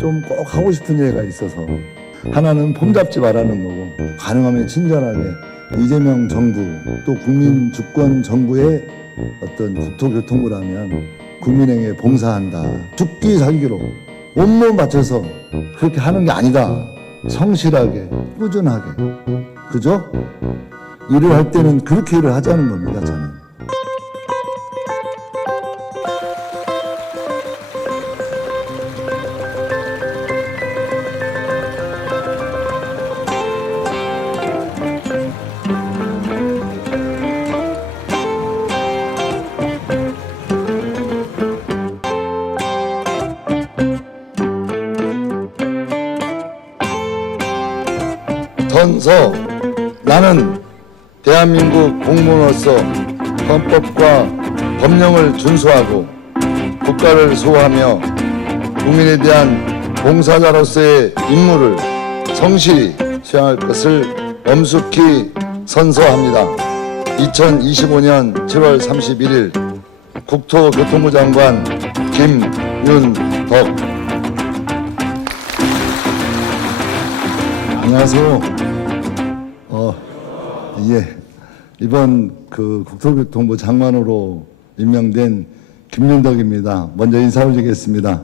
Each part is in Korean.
좀 꼭 하고 싶은 얘기가 있어서 하나는 폼 잡지 말라는 거고 가능하면 친절하게 이재명 정부 또 국민 주권 정부의 어떤 국토교통부라면 국민에게 봉사한다. 죽기 살기로 온몸 바쳐서 그렇게 하는 게 아니다. 성실하게 꾸준하게 그죠? 일을 할 때는 그렇게 일을 하자는 겁니다. 저는. 선서 나는 대한민국 공무원으로서 헌법과 법령을 준수하고 국가를 수호하며 국민에 대한 봉사자로서의 임무를 성실히 수행할 것을 엄숙히 선서합니다. 2025년 7월 31일 국토교통부 장관 김윤덕. 안녕하세요. 예. 이번 국토교통부 장관으로 임명된 김윤덕입니다. 먼저 인사 올리겠습니다.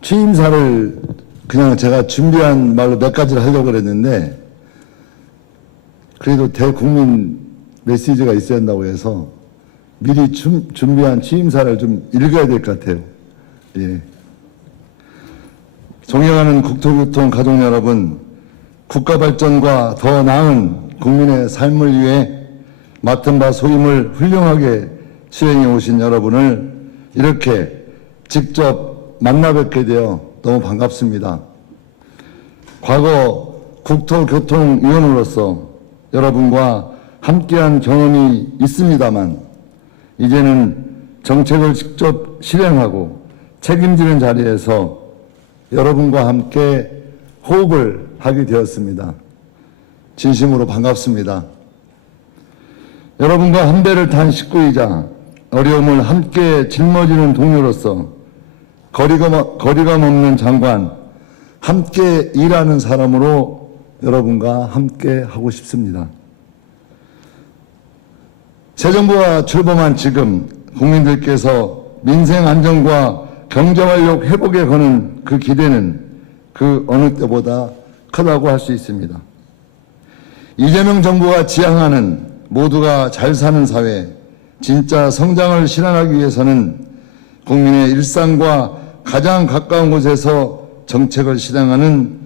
취임사를 그냥 제가 준비한 말로 몇 가지를 하려고 그랬는데 그래도 대국민 메시지가 있어야 한다고 해서 미리 준비한 취임사를 좀 읽어야 될 것 같아요. 예. 존경하는 국토교통 가족 여러분, 국가 발전과 더 나은 국민의 삶을 위해 맡은 바 소임을 훌륭하게 수행해 오신 여러분을 이렇게 직접 만나 뵙게 되어 너무 반갑습니다. 과거 국토교통위원으로서 여러분과 함께한 경험이 있습니다만 이제는 정책을 직접 실행하고 책임지는 자리에서 여러분과 함께 호흡을 하게 되었습니다. 진심으로 반갑습니다. 여러분과 한 배를 탄 식구이자 어려움을 함께 짊어지는 동료로서 거리감 없는 장관, 함께 일하는 사람으로 여러분과 함께 하고 싶습니다. 새 정부가 출범한 지금 국민들께서 민생 안정과 경제활력 회복에 거는 그 기대는 그 어느 때보다 크다고 할 수 있습니다. 이재명 정부가 지향하는 모두가 잘 사는 사회, 진짜 성장을 실현하기 위해서는 국민의 일상과 가장 가까운 곳에서 정책을 실행하는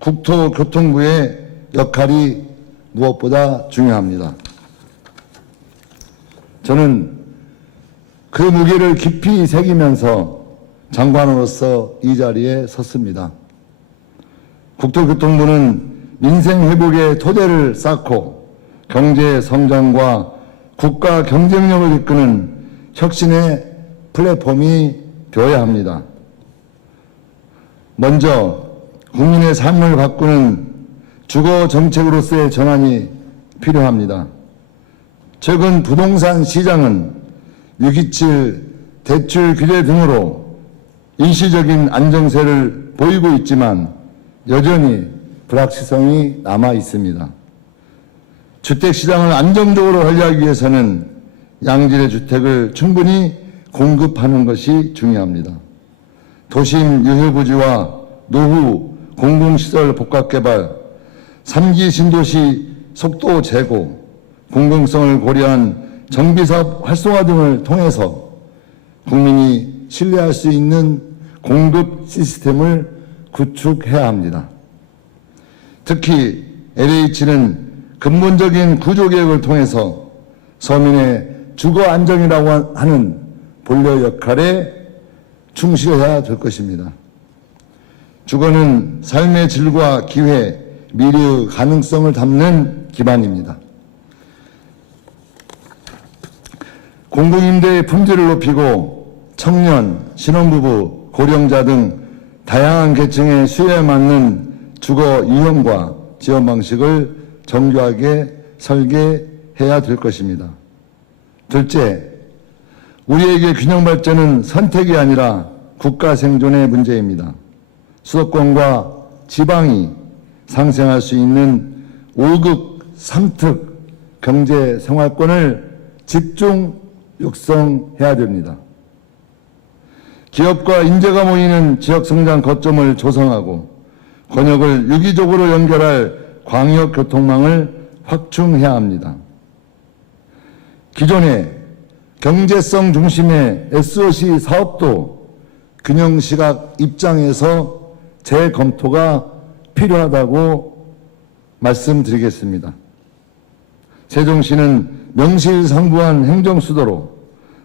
국토교통부의 역할이 무엇보다 중요합니다. 저는 그 무게를 깊이 새기면서 장관으로서 이 자리에 섰습니다. 국토교통부는 민생 회복의 토대를 쌓고 경제 성장과 국가 경쟁력을 이끄는 혁신의 플랫폼이 되어야 합니다. 먼저 국민의 삶을 바꾸는 주거 정책으로서의 전환이 필요합니다. 최근 부동산 시장은 627 대출 규제 등으로 일시적인 안정세를 보이고 있지만 여전히 불확실성이 남아 있습니다. 주택시장을 안정적으로 관리하기 위해서는 양질의 주택을 충분히 공급하는 것이 중요합니다. 도심 유휴부지와 노후 공공시설 복합개발, 3기 신도시 속도 제고, 공공성을 고려한 정비사업 활성화 등을 통해서 국민이 신뢰할 수 있는 공급 시스템을 구축해야 합니다. 특히 LH는 근본적인 구조개혁을 통해서 서민의 주거 안정이라고 하는 본래 역할에 충실해야 될 것입니다. 주거는 삶의 질과 기회, 미래의 가능성을 담는 기반입니다. 공공임대의 품질을 높이고 청년, 신혼부부, 고령자 등 다양한 계층의 수요에 맞는 주거 유형과 지원 방식을 정교하게 설계, 해야 될 것입니다. 둘째, 우리에게 균형 발전은 선택이 아니라 국가 생존의 문제입니다. 수도권과 지방이 상생할 수 있는 5극 3특 경제 생활권을 집중 육성해야 됩니다. 기업과 인재가 모이는 지역성장 거점을 조성하고 권역을 유기적으로 연결할 광역교통망을 확충해야 합니다. 기존의 경제성 중심의 SOC 사업도 균형시각 입장에서 재검토가 필요하다고 말씀드리겠습니다. 세종시는 명실상부한 행정수도로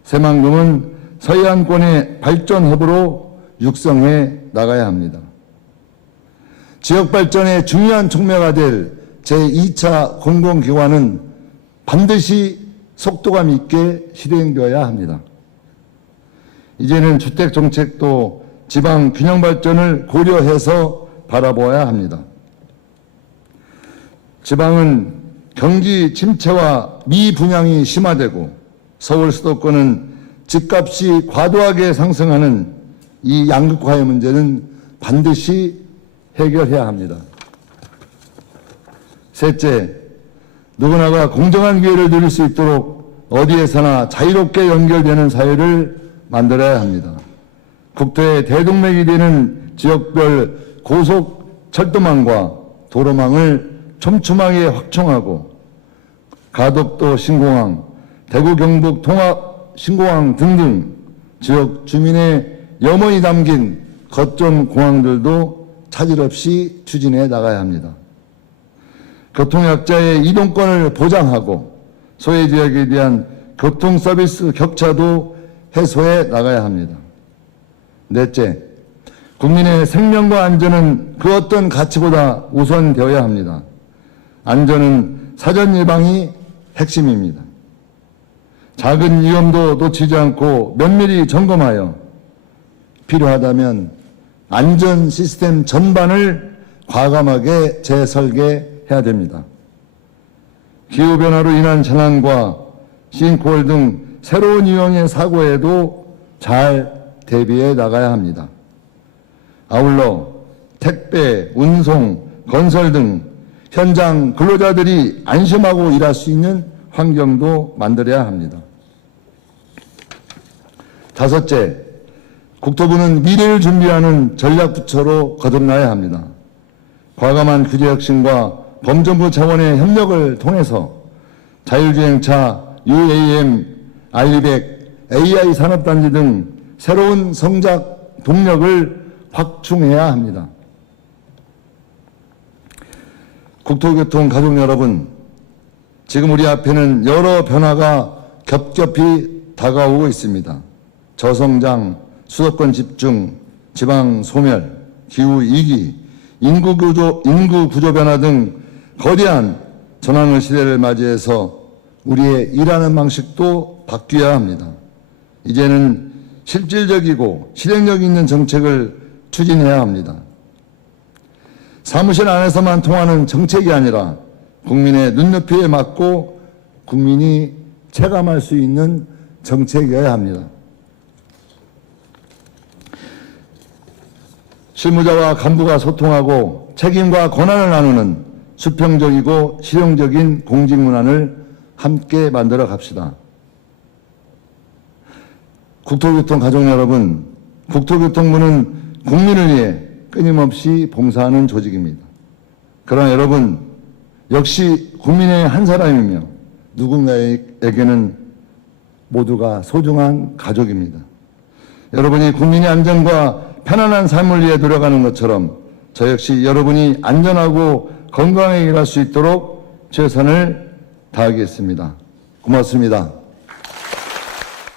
새만금은 서해안권의 발전허브로 육성해 나가야 합니다. 지역발전의 중요한 촉매가 될 제2차 공공기관은 반드시 속도감 있게 실행되어야 합니다. 이제는 주택정책도 지방 균형발전을 고려해서 바라보아야 합니다. 지방은 경기 침체와 미분양이 심화되고 서울 수도권은 집값이 과도하게 상승하는 이 양극화의 문제는 반드시 해결해야 합니다. 셋째, 누구나가 공정한 기회를 누릴 수 있도록 어디에서나 자유롭게 연결되는 사회를 만들어야 합니다. 국토의 대동맥이 되는 지역별 고속 철도망과 도로망을 촘촘하게 확충하고 가덕도 신공항, 대구 경북 통합 신공항 등등 지역 주민의 염원이 담긴 거점 공항들도 차질 없이 추진해 나가야 합니다. 교통약자의 이동권을 보장하고 소외 지역에 대한 교통 서비스 격차도 해소해 나가야 합니다. 넷째, 국민의 생명과 안전은 그 어떤 가치보다 우선되어야 합니다. 안전은 사전 예방이 핵심입니다. 작은 위험도 놓치지 않고 면밀히 점검하여 필요하다면 안전 시스템 전반을 과감하게 재설계해야 됩니다. 기후변화로 인한 재난과 싱크홀 등 새로운 유형의 사고에도 잘 대비해 나가야 합니다. 아울러 택배, 운송, 건설 등 현장 근로자들이 안심하고 일할 수 있는 환경도 만들어야 합니다. 다섯째, 국토부는 미래를 준비하는 전략부처로 거듭나야 합니다. 과감한 규제혁신과 범정부 차원의 협력을 통해서 자율주행차, UAM, 알리백, AI 산업단지 등 새로운 성장 동력을 확충해야 합니다. 국토교통 가족 여러분, 지금 우리 앞에는 여러 변화가 겹겹이 다가오고 있습니다. 저성장, 수도권 집중, 지방 소멸, 기후위기, 인구 구조 변화 등 거대한 전환의 시대를 맞이해서 우리의 일하는 방식도 바뀌어야 합니다. 이제는 실질적이고 실행력 있는 정책을 추진해야 합니다. 사무실 안에서만 통하는 정책이 아니라 국민의 눈높이에 맞고 국민이 체감할 수 있는 정책이어야 합니다. 실무자와 간부가 소통하고 책임과 권한을 나누는 수평적이고 실용적인 공직문화를 함께 만들어 갑시다. 국토교통 가족 여러분, 국토교통부는 국민을 위해 끊임없이 봉사하는 조직입니다. 그러나 여러분 역시 국민의 한 사람이며 누군가에게는 모두가 소중한 가족입니다. 여러분이 국민의 안전과 편안한 삶을 위해 노력하는 것처럼 저 역시 여러분이 안전하고 건강하게 일할 수 있도록 최선을 다하겠습니다. 고맙습니다.